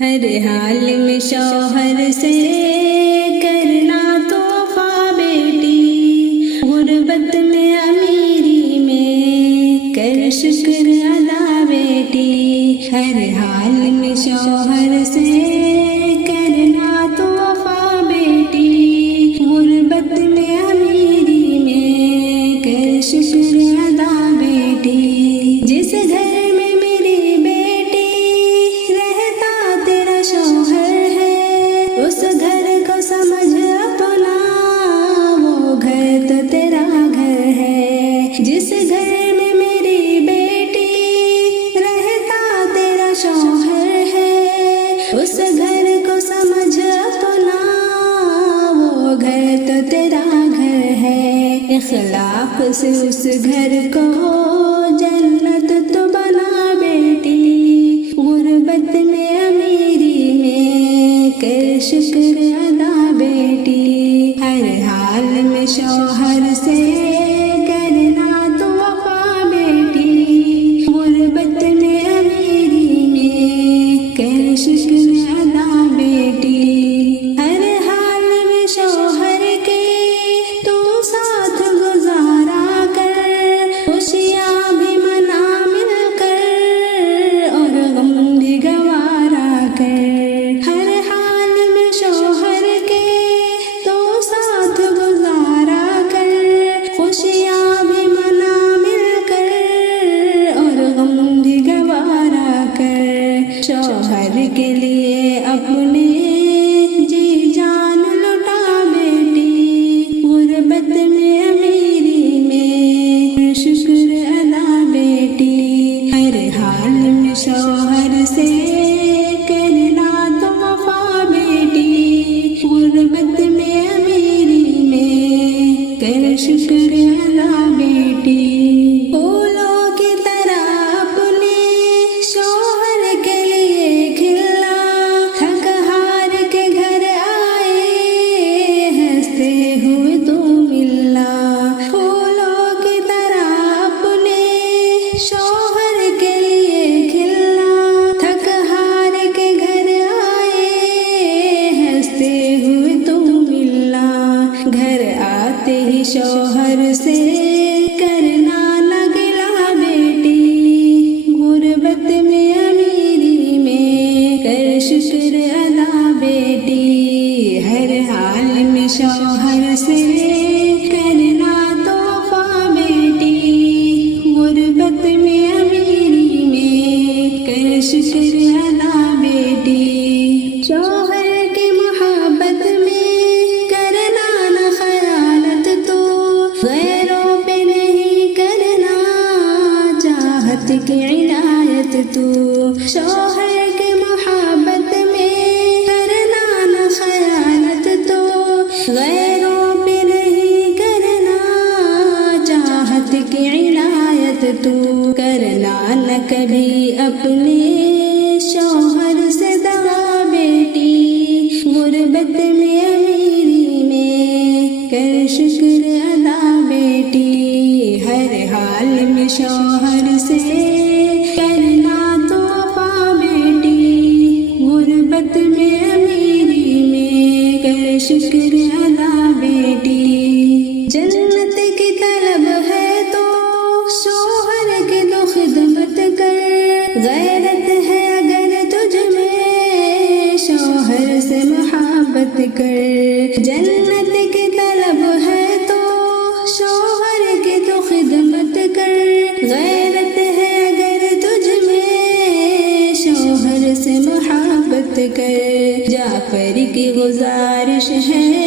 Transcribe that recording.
ہر حال میں شوہر سے کرنا تو وفا بیٹی، غربت میں امیری میں کر شکر ادا بیٹی۔ ہر حال میں شوہر سے کرنا تو وفا بیٹی، غربت میں امیری میں کر شکر ادا بیٹی۔ جس گھر میں میری بیٹی رہتا تیرا شوہر ہے، اس گھر کو سمجھ اپنا، وہ گھر تو تیرا گھر ہے۔ جس گھر میں میری بیٹی رہتا تیرا شوہر ہے، اس گھر کو سمجھ اپنا، وہ گھر تو تیرا گھر ہے۔ اخلاق سے اس گھر کو جنت تو بنا بیٹی، غربت میں امیری میں کر شکر ادا بیٹی۔ ہر حال میں شوہر سے کرنا تو وفا بیٹی، غربت میں امیری میں کر شکر ادا بیٹی۔ ہر حال میں شوہر کے تو ساتھ گزارا کر، خوشیاں بھی منا مل کر اور غم بھی گوارا کر۔ ہر حال میں شوہر کے تو ساتھ گزارا کر، خوشیاں بھی منا مل کر اور غم بھی گوارا کر۔ شوہر کے لیے اپنے جی جان لٹا بیٹی، غربت میں امیری میں شکر ادا بیٹی۔ ہر حال میں شوہر سے کرنا تو وفا بیٹی، غربت میں امیری میں کر شکر ادا بیٹی۔ پھولوں کی طرح اپنے شوہر کے لیے کھلنا، تھک ہار کے گھر آئے ہنستے ہوئے تو ملنا۔ پھولوں کی طرح اپنے شوہر کے لیے کھلنا، تھک ہار کے گھر آئے ہنستے ہوئے تو ملنا۔ گھر آتے ہی شوہر سے کرنا نہ گلا بیٹی، غربت میں امیری میں کر شکر ادا بیٹی۔ ہر حال میں شوہر سے کرنا تو وفا بیٹی، غربت میں امیری میں کر شکر ادا بیٹی۔ شوہر کی محبت میں کرنا نہ خیانت تو، غیروں پہ نہیں کرنا چاہت کی عنایت تو۔ شوہر کی محبت میں کرنا نہ خیانت تو، غیروں پہ نہیں کرنا چاہت کی عنایت تو۔ کرنا نہ کبھی اپنے شوہر سے دغا بیٹی، غربت میں امیری میں کر شکر ادا بیٹی۔ ہر حال میں شوہر سے کرنا تو وفا بیٹی، غربت میں امیری میں کر شکر ادا بیٹی۔ جنت کی طلب ہے تو شوہر کی تو خدمت کر، غیرت ہے اگر تجھ میں شوہر سے محبت کر۔ جنت کی طلب ہے تو شوہر کی تو خدمت کر، غیرت ہے اگر تجھ میں شوہر سے محبت کر۔ جعفر کی گزارش ہے